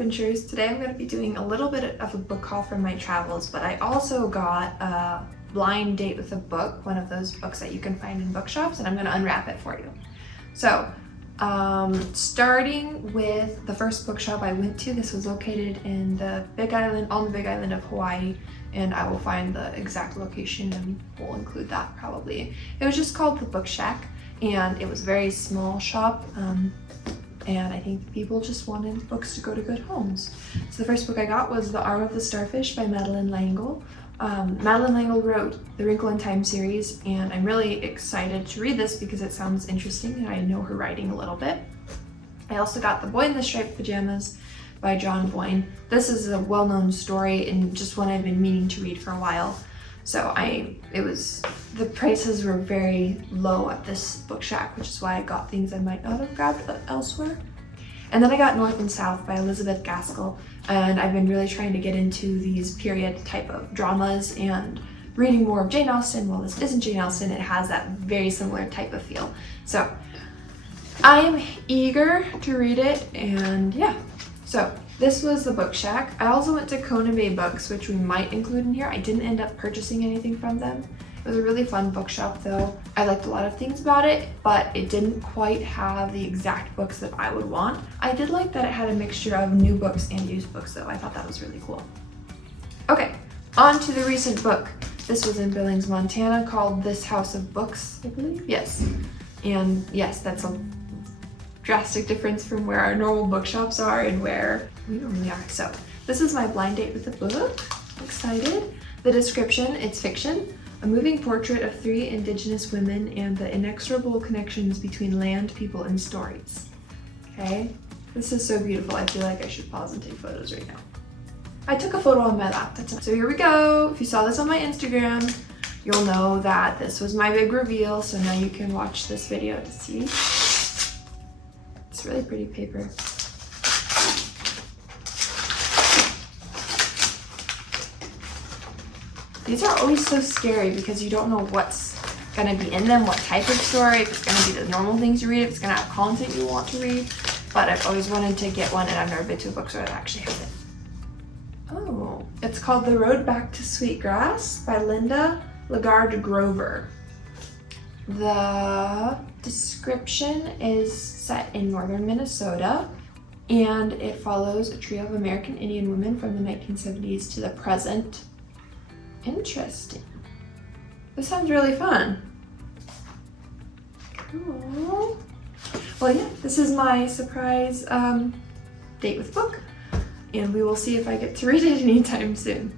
Adventures. Today I'm going to be doing a little bit of a book haul from my travels, but I also got a blind date with a book, one of those books that you can find in bookshops, and I'm going to unwrap it for you. So, starting with the first bookshop I went to, this was located in the Big Island, on the Big Island of Hawaii, and I will find the exact location and we'll include that probably. It was just called the Book Shack, and it was a very small shop. And I think people just wanted books to go to good homes. So the first book I got was The Arm of the Starfish by Madeline L'Engle. Madeline L'Engle wrote the Wrinkle in Time series, and I'm really excited to read this because it sounds interesting and I know her writing a little bit. I also got The Boy in the Striped Pajamas by John Boyne. This is a well-known story and just one I've been meaning to read for a while. So the prices were very low at this book shack, which is why I got things I might not have grabbed elsewhere. And then I got North and South by Elizabeth Gaskell, and I've been really trying to get into these period type of dramas and reading more of Jane Austen. Well, this isn't Jane Austen, it has that very similar type of feel. So I am eager to read it, and yeah. So this was the Book Shack. I also went to Kona Bay Books, which we might include in here. I didn't end up purchasing anything from them. It was a really fun bookshop though. I liked a lot of things about it, but it didn't quite have the exact books that I would want. I did like that it had a mixture of new books and used books though. I thought that was really cool. Okay, on to the recent book. This was in Billings, Montana, called This House of Books, I believe. Yes. And yes, that's a drastic difference from where our normal bookshops are and where we normally are. So this is my blind date with the book. I'm excited. The description, it's fiction. A moving portrait of 3 indigenous women and the inexorable connections between land, people, and stories. Okay, this is so beautiful. I feel like I should pause and take photos right now. I took a photo on my lap. So here we go. If you saw this on my Instagram, you'll know that this was my big reveal. So now you can watch this video to see. It's really pretty paper. These are always so scary because you don't know what's gonna be in them, what type of story, if it's gonna be the normal things you read, if it's gonna have content you want to read. But I've always wanted to get one, and I've never been to a bookstore that actually has it. Oh, it's called The Road Back to Sweetgrass by Linda Lagarde Grover. The description is set in northern Minnesota, and it follows a trio of American Indian women from the 1970s to the present. Interesting. This sounds really fun. Cool. Well, yeah, this is my surprise date with book, and we will see if I get to read it anytime soon.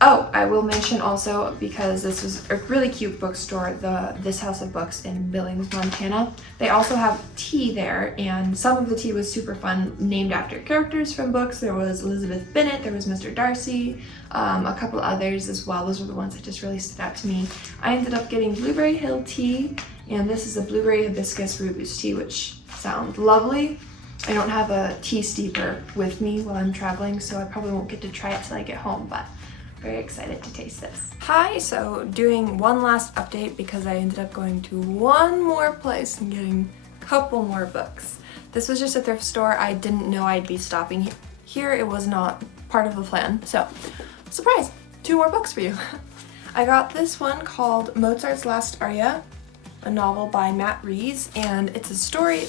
Oh, I will mention also, because this was a really cute bookstore, This House of Books in Billings, Montana. They also have tea there, and some of the tea was super fun, named after characters from books. There was Elizabeth Bennet, there was Mr. Darcy, a couple others as well. Those were the ones that just really stood out to me. I ended up getting Blueberry Hill tea, and this is a Blueberry Hibiscus Rooibos tea, which sounds lovely. I don't have a tea steeper with me while I'm traveling, so I probably won't get to try it till I get home, but very excited to taste this. Hi, so doing one last update because I ended up going to one more place and getting a couple more books. This was just a thrift store. I didn't know I'd be stopping here. It was not part of the plan. So, surprise, 2 more books for you. I got this one called Mozart's Last Aria, a novel by Matt Rees, and it's a story.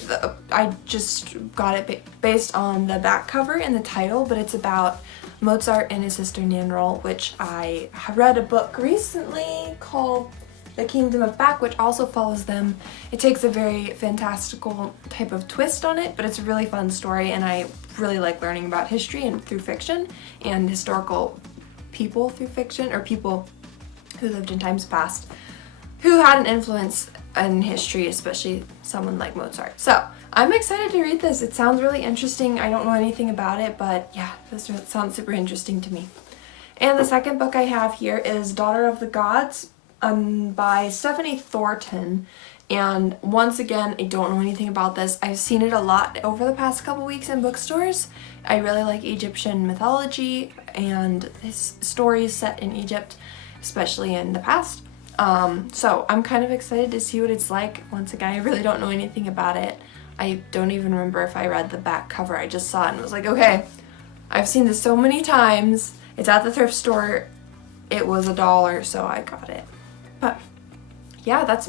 I just got it based on the back cover and the title, but it's about Mozart and his sister Nannerl, which I have read a book recently called The Kingdom of Back, which also follows them. It takes a very fantastical type of twist on it, but it's a really fun story, and I really like learning about history and through fiction, and historical people through fiction, or people who lived in times past who had an influence in history, especially someone like Mozart. So I'm excited to read this. It sounds really interesting. I don't know anything about it, but yeah, this sounds super interesting to me. And the second book I have here is Daughter of the Gods by Stephanie Thornton. And once again, I don't know anything about this. I've seen it a lot over the past couple weeks in bookstores. I really like Egyptian mythology and his stories set in Egypt, especially in the past. So I'm kind of excited to see what it's like. Once again, I really don't know anything about it. I don't even remember if I read the back cover. I just saw it and was like, okay, I've seen this so many times. It's at the thrift store. It was $1, so I got it. But yeah, that's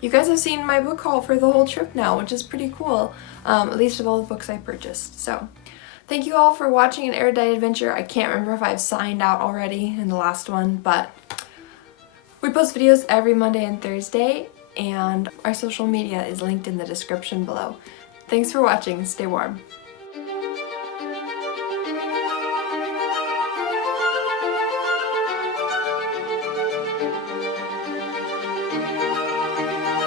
you guys have seen my book haul for the whole trip now, which is pretty cool, at least of all the books I purchased. So thank you all for watching an Erudite adventure. I can't remember if I've signed out already in the last one, but we post videos every Monday and Thursday, and our social media is linked in the description below. Thanks for watching. Stay warm.